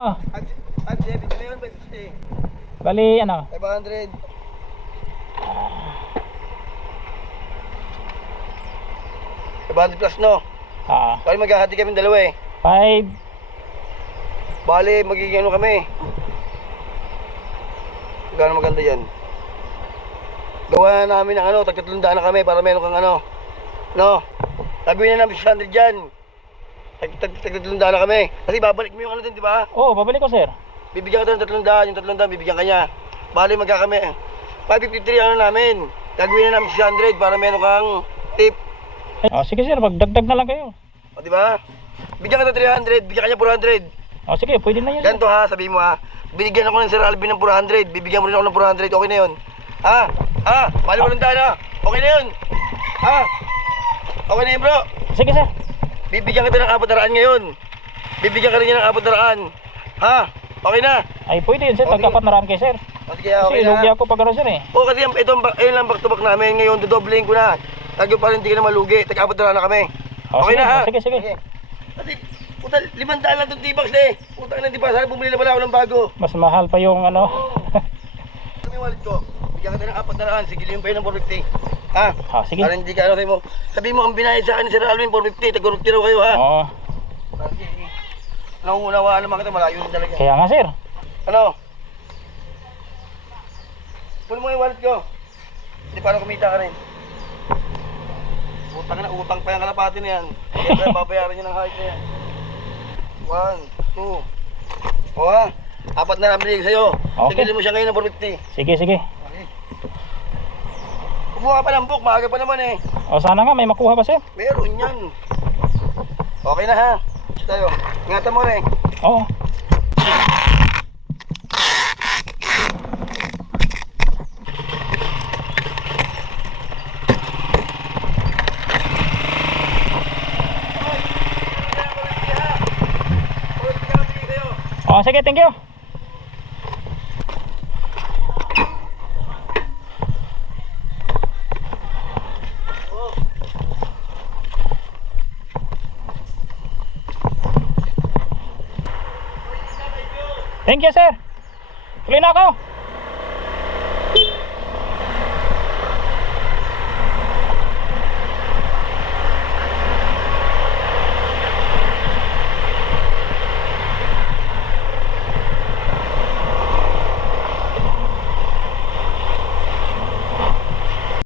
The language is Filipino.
Oh, At, at debit na yun, 50. bali ano? 500. Five plus no? Ah, Bali maghahati kami dalawa eh. 5 Bali magiging ano kami. Gano'n maganda yan. Gawa na namin ng ano, tagtatlundaan na kami para meron kang ano. No? Gagawin na namin 600 dyan. Tag, tag, tagtatlundaan na kami. Kasi babalik mo yung ano din, di ba? Oh, babalik ko sir. Bibigyan ka ng tatlong daan, yung tatlong daan bibigyan ka niya. Bali magka kami. 553 ano namin. Gagawin na namin 600 para meron kang tip. Oh, sige sir, magdagdag na lang kayo. O di ba? Bigyan ka ng 300, bigyan ka niya 400. Oh, sige, pwede na sir. Ganito ha, sabi mo ha. Binigyan ako ng Sir Alvin ng 400, bibigyan mo rin ako ng 400, okay na yun. Ha? Ha? Bali walang daan ha? Okay na yun. Ha? Okay na yun bro. Sige sir. Bibigyan kita ng 400 ngayon. Bibigyan ka rin niya ng 400. Ha? Okay na? Ay, pwede yun sir, Okay. tagkapat na ram kay sir. O sige, okay Kasi lugi na. ako pag ano sir eh. O kasi yung- ito, ayun lang back to back namin. Ngayon, dodobling ko na. Tagyo pa rin, hindi ka na malugi. Tag-apat na na kami. Oh, Okay sige, na ha? oh, sige, sige. Kasi, puta, limandaan lang itong T-Box eh. Puta ka ng T-Box, sana bumili na pala ako ng bago. Mas mahal pa yung ano. Sabi yung wallet ko, bigyan kita ng apat na raan, sige yung pa yun ng 450. Ha? Ah, sige. Para hindi ka ano mo. Sabi mo ang binayad sa akin ni Sir Alvin 450, tagurot raw kayo ha. Oo. Nangungunawaan naman kita, malayo din talaga. Kaya nga sir. Ano? Puno mo yung wallet ko. Hindi para kumita ka rin. Utang na, utang pa yung kalapati na yan. Kaya babayaran niyo ng height na yan. One, two. O ha? Apat na lang binigay sa'yo. Okay. Tigilin mo siya ngayon ng 450. Sige, sige. Okay. Kumuha ka pa ng book, maaga pa naman eh. O sana nga may makuha pa sir. Meron yan. Okay na ha. Tayo. Ingatan mo rin. Oo. Oh, sige, thank you. Thank you, sir. Tuloy na ako.